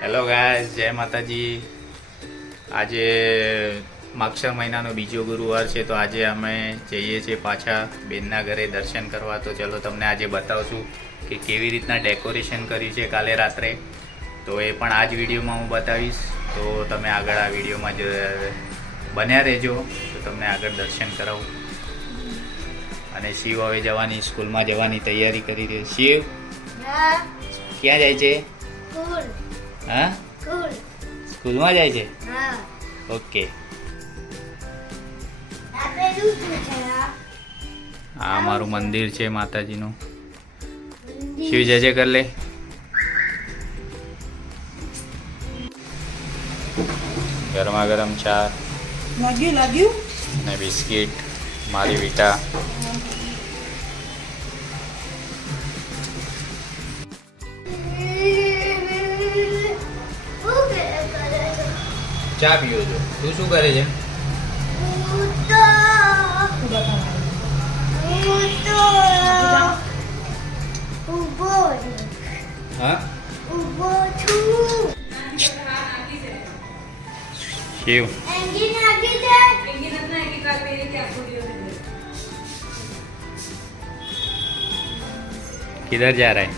Hello guys, જય માતાજી. આજે માગશર મહિનાનો બીજો ગુરુવાર છે, તો આજે અમે જઈએ છીએ પાછા બેનના ઘરે દર્શન કરવા. તો ચલો તમને આજે બતાવશું કે કેવી રીતના ડેકોરેશન કર્યું છે કાલે રાત્રે. તો એ પણ આ જ વિડીયોમાં હું બતાવીશ. તો તમે આગળ આ વિડીયોમાં જ બન્યા રહેજો, તો તમને આગળ દર્શન કરાવું. અને શિવ હવે જવાની સ્કૂલમાં જવાની તૈયારી કરી રહ્યો. શિવ ક્યાં જાય છે? હા, સ્કૂલમાં જાય છે. ઓકે. આ અમારું મંદિર છે માતાજીનું. શિવ જય જય કર લે. ગરમા ગરમ ચા લાગ્યું ને બિસ્કિટ મારી વિટા. ચા પીવો છો? તું શું કરે છે? હા, શિવ किधर जा रहा है?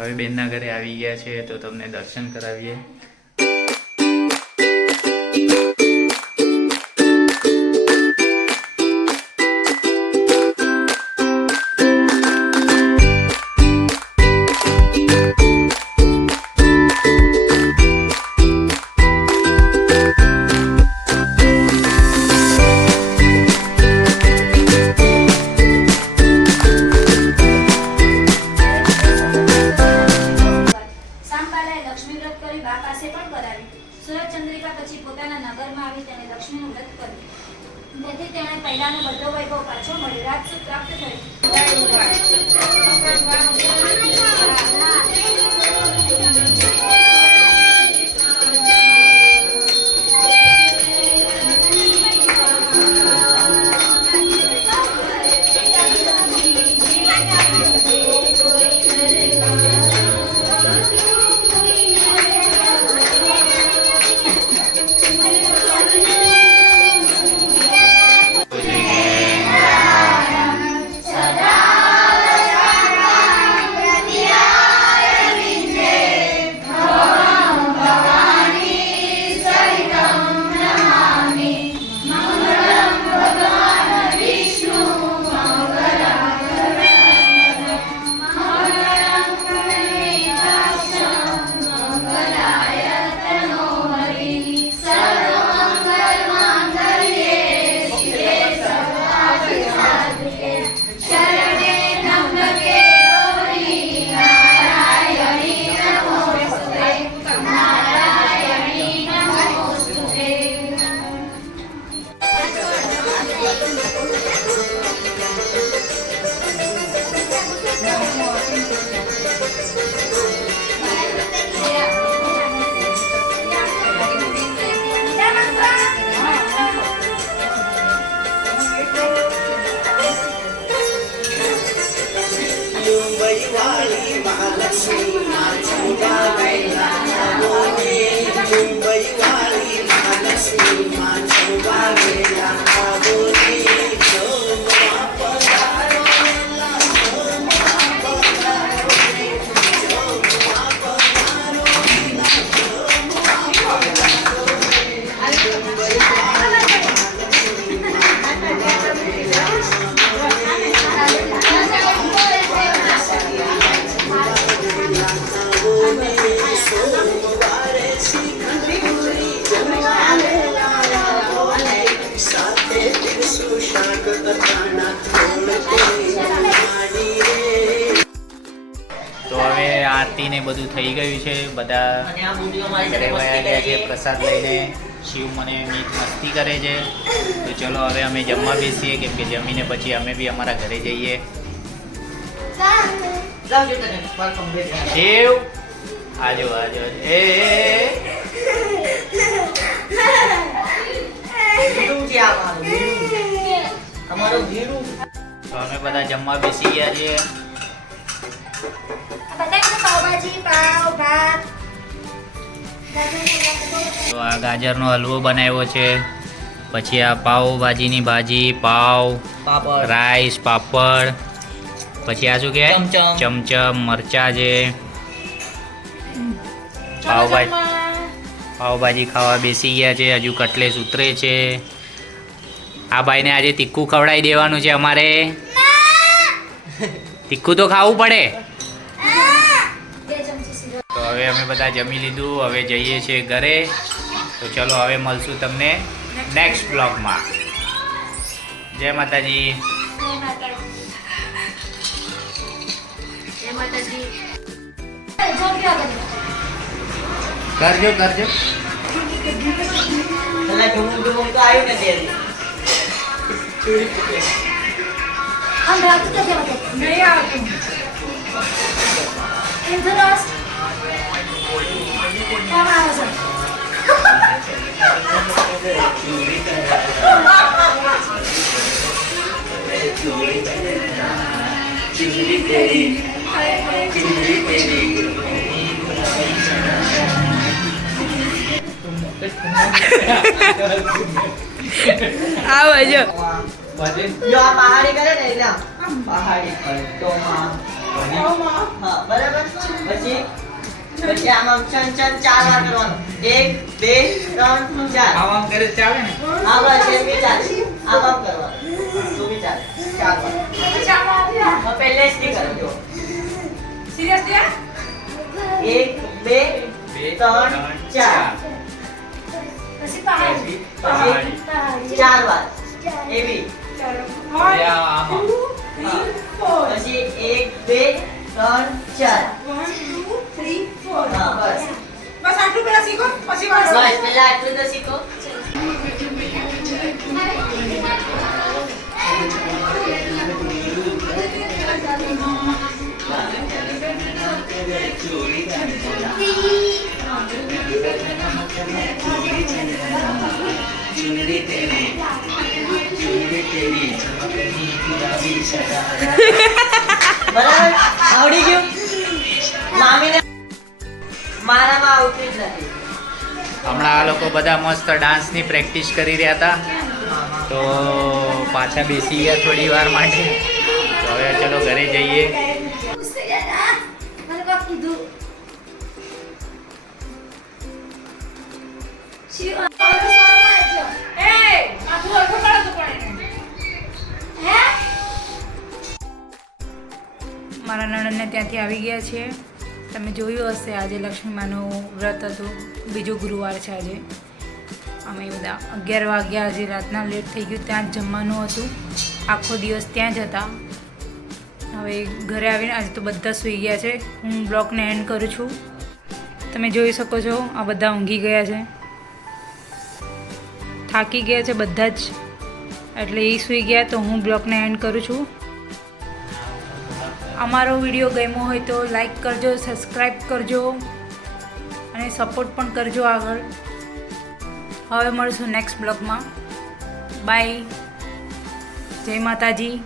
હવે બેનના ઘરે આવી ગયા છે, તો તમને દર્શન કરાવીએ. ચંદ્રિકા પછી પોતાના નગરમાં આવી તેણે લક્ષ્મીનું વ્રત કર્યું. તેથી તેણે પહેલાનો બધો વૈભવ પાછો મળ્યો. રાજસુખ પ્રાપ્ત થયું. તો હવે આરતી ને બધું થઈ ગયું છે, બધા અને આ બુટીઓ મારી ઘરે સાથે વયા મસ્તી ગયા છે કરે છે. પ્રસાદ લઈને. શિવ મને મસ્તી કરે છે. તો ચલો હવે અમે જમવા બેસીએ, કેમ કે જમીને પછી અમે બી અમારા ઘરે જઈએ. લાવજો તને પર કમ્પ્લીટ શિવ આજો આજો એ ભીડું છે આ મારું ભીડું. અમારું ભીડું. તો અમે બધા જમવા બેસી ગયા છીએ. બટાકાનું પાવભાજી, પાવ, ભાત. તો આ ગાજરનો હલવો બનાવ્યો છે, પછી આ પાવભાજીની ભાજી, પાવ, પાપડ. રાઈસ, પાપડ, પછી આ શું કે ચમચમ. ચમચમ, મરચા છે. પાવભાજી ખાવા બેસી ગયા છે. હજુ કટલેસ ઉતરે છે. આ ભાઈને આજે તીખું ખવડાવી દેવાનું છે અમારે. તીખું તો ખાવું પડે. 2 ચમચી શીરો. તો હવે અમે બધા જમી લીધું, હવે જઈએ છીએ ઘરે. તો ચલો હવે મળશું તમને નેક્સ્ટ બ્લોગમાં. જય માતાજી. જય માતાજી. જય માતાજી. જમ્યા કરજો બધું. કરજો. પેલા ઢુમુક ઢુમુક તો આવ્યું ને તે. આમ રાખતું તો જવા દે. નહીં આવતું. ઇન્દ્રસ. આમ આવે છે. આવે જો. જો આ પહાડી કરે ને એટલે આમ પહાડી કરે તો આમ. હા બરાબર. પછી આમ આમ ચન ચન 4 વાર કરવાનું. 1 2 3 4. આમ કરે ચાલે ને. આ બસ એમ બી ચાલે. આમ આમ કરવાનું. તો બી ચાલે. 4 વાર. હવે પહેલે જ નહીં કરો જો. સિરિયસ છે? 1 2 3 4. પછી પહાડી. પહાડી. પહાડી. 4 વાર. એ બી. ચાલો. પછી આમાં. 1 2 3 4. પછી 1 2 3 4. 1 2 3 4. હા બસ. બસ આટલું પેલા શીખો પછી વાળો. બસ પહેલા આટલું તો શીખો. બરાબર આવડી ગયું. મામીને મારામાં આવતું જ નથી. હમણાં આ લોકો બધા મસ્ત ડાન્સની પ્રેક્ટિસ કરી રહ્યા હતા, તો પાછા બેસી ગયા થોડી વાર માટે. તો હવે ચલો ઘરે જઈએ. ગુસ્સે ગયા. મને કોક કીધું. શિવ એ માથું હરખું કાઢો તો પડે ને. હે મારા નણંદને ત્યાંથી આવી ગયા છે. તમે જોયું હશે આજે લક્ષ્મીમાનું વ્રત હતું, બીજો ગુરુવાર છે આજે. અમે બધા 11 વાગ્યા આજે રાતના લેટ થઈ ગયું, ત્યાં જ જમવાનું હતું. આખો દિવસ ત્યાં જ હતા. હવે ઘરે આવીને આજે તો બધા સૂઈ ગયા છે. હું બ્લોગને એન્ડ કરું છું. તમે જોઈ શકો છો આ બધા ઊંઘી ગયા છે, થાકી ગયા છે બધા જ, એટલે એ સૂઈ ગયા. તો હું બ્લોગને એન્ડ કરું છું. અમારો વિડીયો ગમ્યો હોય તો લાઈક કરજો, સબસ્ક્રાઈબ કરજો અને સપોર્ટ પણ કરજો આગળ. હવે મળશું નેક્સ્ટ બ્લોગમાં. બાય. જય માતાજી.